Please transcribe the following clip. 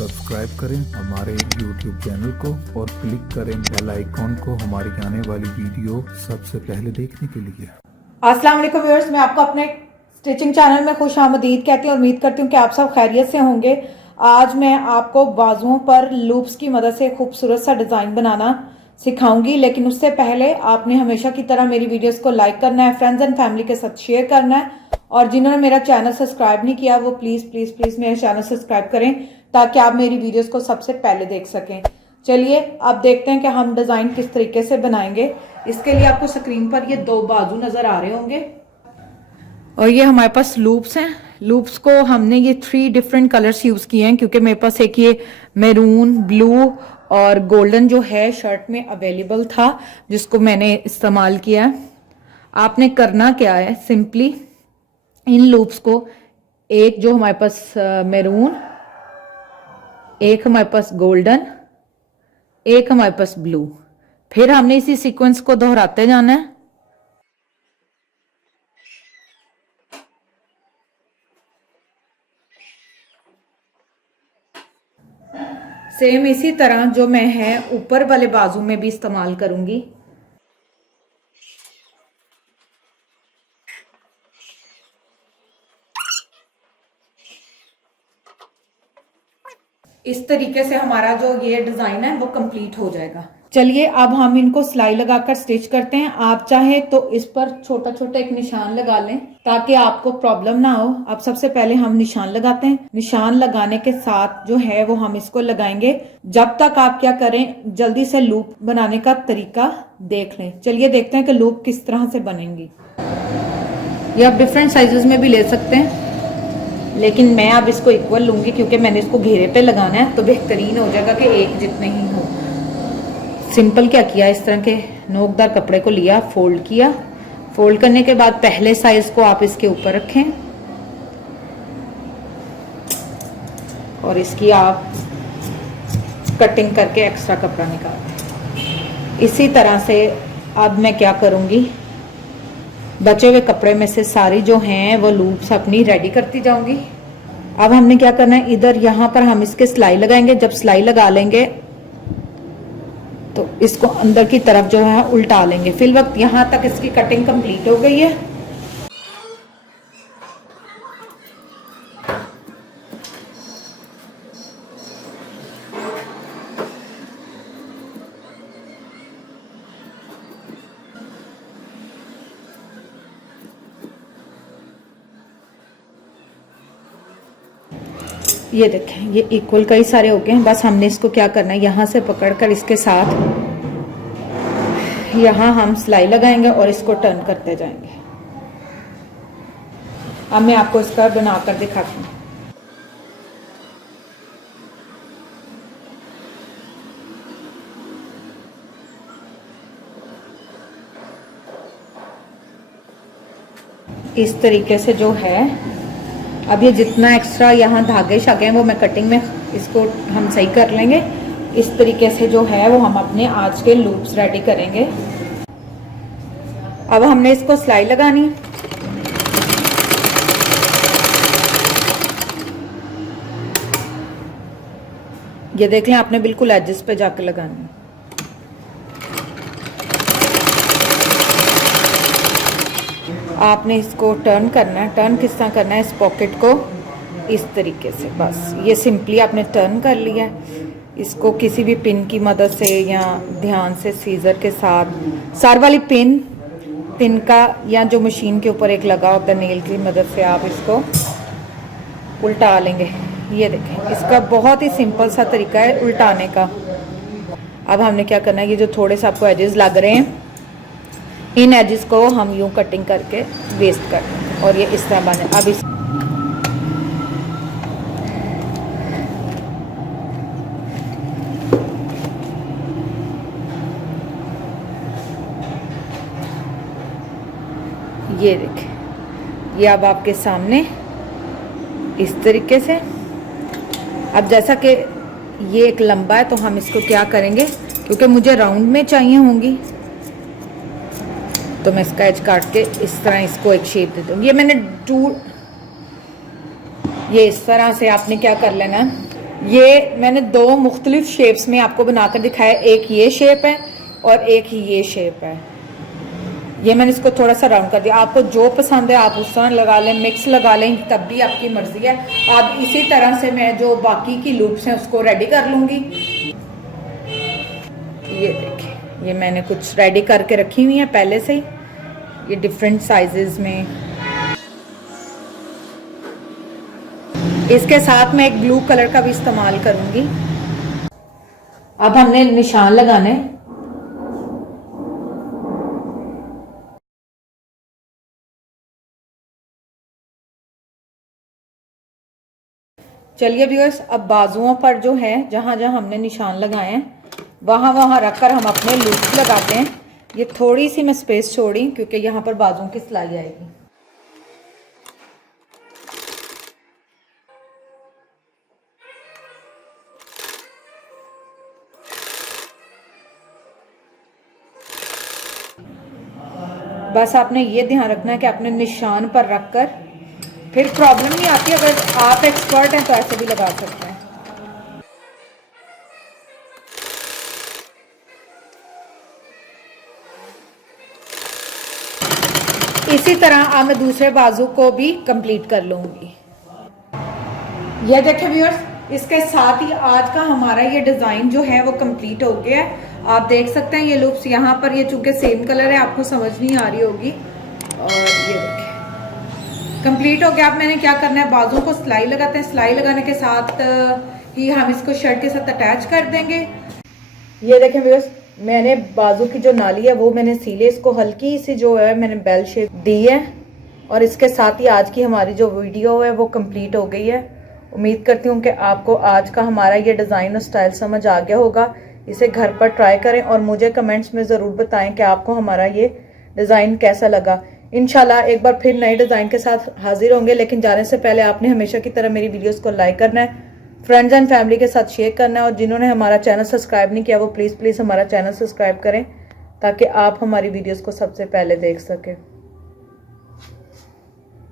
Subscribe करें हमारे YouTube channel को और क्लिक करें बेल आइकॉन को हमारी आने वाली वीडियो सबसे पहले देखने के लिए। अस्सलाम वालेकुम व्यूअर्स, मैं आपको अपने स्टिचिंग चैनल में खुश आमदीद कहती हूँ। उम्मीद करती हूँ कि आप सब खैरियत से होंगे। आज मैं आपको बाजुओं पर लूप्स की मदद से खूबसूरत सा डिज़ाइन बनाना सिखाऊंगी, लेकिन उससे पहले आपने हमेशा की तरह मेरी वीडियोस को लाइक करना है, फ्रेंड्स एंड फैमिली के साथ शेयर करना है, और जिन्होंने मेरा चैनल सब्सक्राइब नहीं किया वो प्लीज़ प्लीज़ प्लीज़ मेरे चैनल सब्सक्राइब करें ताकि आप मेरी वीडियोस को सबसे पहले देख सकें। चलिए अब देखते हैं कि हम डिज़ाइन किस तरीके से बनाएंगे। इसके लिए आपको स्क्रीन पर ये दो बाजू नज़र आ रहे होंगे और ये हमारे पास लूप्स हैं। लूप्स को हमने ये 3 डिफरेंट कलर्स यूज़ किए हैं क्योंकि मेरे पास एक ये मैरून, ब्लू और गोल्डन जो है शर्ट में अवेलेबल था, जिसको मैंने इस्तेमाल किया है। आपने करना क्या है, सिंपली इन लूप्स को, एक जो हमारे पास मैरून, एक हमारे पास गोल्डन, एक हमारे पास ब्लू, फिर हमने इसी सीक्वेंस को दोहराते जाना है। सेम इसी तरह जो मैं है ऊपर वाले बाजू में भी इस्तेमाल करूंगी। इस तरीके से हमारा जो ये डिजाइन है वो कंप्लीट हो जाएगा। चलिए अब हम इनको सिलाई लगाकर स्टिच करते हैं। आप चाहे तो इस पर छोटा छोटा एक निशान लगा लें ताकि आपको प्रॉब्लम ना हो। अब सबसे पहले हम निशान लगाते हैं। निशान लगाने के साथ जो है वो हम इसको लगाएंगे। जब तक आप क्या करें, जल्दी से लूप बनाने का तरीका देख लें। चलिए देखते हैं कि लूप किस तरह से बनेंगी। ये आप डिफरेंट साइजेस में भी ले सकते हैं, लेकिन मैं अब इसको इक्वल लूंगी क्योंकि मैंने इसको घेरे पे लगाना है, तो बेहतरीन हो जाएगा कि एक जितने ही हो। सिंपल क्या किया, इस तरह के नोकदार कपड़े को लिया, फोल्ड किया। फोल्ड करने के बाद पहले साइज को आप इसके ऊपर रखें और इसकी आप कटिंग करके एक्स्ट्रा कपड़ा निकाल दें। इसी तरह से अब मैं क्या करूंगी, बचे हुए कपड़े में से सारी जो हैं वो लूप्स अपनी रेडी करती जाऊंगी। अब हमने क्या करना है, इधर यहाँ पर हम इसके सिलाई लगाएंगे। जब सिलाई लगा लेंगे तो इसको अंदर की तरफ जो है उल्टा लेंगे। फिल वक्त यहाँ तक इसकी कटिंग कंप्लीट हो गई है। ये देखें, ये इक्वल कई सारे हो गए हैं। बस हमने इसको क्या करना है, यहाँ से पकड़कर इसके साथ यहाँ हम सिलाई लगाएंगे और इसको टर्न करते जाएंगे। अब मैं आपको इसका बनाकर दिखाती हूँ। इस तरीके से जो है, अब ये जितना एक्स्ट्रा यहाँ धागे शागे हैं वो मैं कटिंग में इसको हम सही कर लेंगे। इस तरीके से जो है वो हम अपने आज के लूप्स रेडी करेंगे। अब हमने इसको सिलाई लगानी। ये देख लें, आपने बिल्कुल एजेस पे जाकर लगानी। आपने इसको टर्न करना है। टर्न किस तरह करना है, इस पॉकेट को इस तरीके से, बस ये सिंपली आपने टर्न कर लिया है। इसको किसी भी पिन की मदद से या ध्यान से सीजर के साथ, सार वाली पिन का या जो मशीन के ऊपर एक लगा होता है नेल की मदद से आप इसको उल्टा लेंगे। ये देखें, इसका बहुत ही सिंपल सा तरीका है उल्टाने का। अब हमने क्या करना है, ये जो थोड़े से आपको एजेस लग रहे हैं, इन एजेस को हम यूं कटिंग करके वेस्ट कर दें और ये इस तरह बने। अब इस ये देखें, ये अब आपके सामने इस तरीके से। अब जैसा कि ये एक लंबा है तो हम इसको क्या करेंगे, क्योंकि मुझे राउंड में चाहिए होंगी तो मैं इसका एज काट के इस तरह इसको एक शेप दे दूँगी। ये मैंने ये इस तरह से आपने क्या कर लेना, ये मैंने दो मुख्तलिफ शेप्स में आपको बनाकर दिखाया, एक ये शेप है और एक ये शेप है। ये मैंने इसको थोड़ा सा राउंड कर दिया। आपको जो पसंद है आप उस तरह लगा लें, मिक्स लगा लें, तब भी आपकी मर्जी है। अब इसी तरह से मैं जो बाकी की लूप्स हैं उसको रेडी कर लूँगी। ये देखिए, ये मैंने कुछ रेडी करके रखी हुई हैं पहले से ही, ये डिफरेंट साइजेस में। इसके साथ मैं एक ब्लू कलर का भी इस्तेमाल करूँगी। अब हमने निशान लगाने, चलिए व्यूअर्स, अब बाजुओं पर जो है जहां जहां हमने निशान लगाए हैं वहां वहां रखकर हम अपने लूप्स लगाते हैं। ये थोड़ी सी मैं स्पेस छोड़ी क्योंकि यहाँ पर बाजुओं की सिलाई आएगी। बस आपने ये ध्यान रखना है कि अपने निशान पर रखकर, फिर प्रॉब्लम नहीं आती। अगर आप एक्सपर्ट हैं तो ऐसे भी लगा सकते हैं। इसी तरह अब मैं दूसरे बाजू को भी कंप्लीट कर लूंगी। ये देखिए व्यूअर्स, इसके साथ ही आज का हमारा ये डिजाइन जो है वो कंप्लीट हो गया है। आप देख सकते हैं ये लूप्स यहाँ पर, ये चूंकि सेम कलर है आपको समझ नहीं आ रही होगी। और ये देखिए कंप्लीट हो गया। अब मैंने क्या करना है, बाजुओं को सिलाई लगाते हैं। सिलाई लगाने के साथ ही हम इसको शर्ट के साथ अटैच कर देंगे। ये देखें व्यूअर्स, मैंने बाजू की जो नाली है वो मैंने सीले, इसको हल्की सी जो है मैंने बेल शेप दी है। और इसके साथ ही आज की हमारी जो वीडियो है वो कंप्लीट हो गई है। उम्मीद करती हूँ कि आपको आज का हमारा ये डिज़ाइन और स्टाइल समझ आ गया होगा। इसे घर पर ट्राई करें और मुझे कमेंट्स में ज़रूर बताएं कि आपको हमारा ये डिज़ाइन कैसा लगा। इंशाल्लाह एक बार फिर नए डिज़ाइन के साथ हाजिर होंगे, लेकिन जाने से पहले आपने हमेशा की तरह मेरी वीडियोस को लाइक करना है, फ्रेंड्स एंड फैमिली के साथ शेयर करना है, और जिन्होंने हमारा चैनल सब्सक्राइब नहीं किया वो प्लीज़ हमारा चैनल सब्सक्राइब करें ताकि आप हमारी वीडियोस को सबसे पहले देख सकें।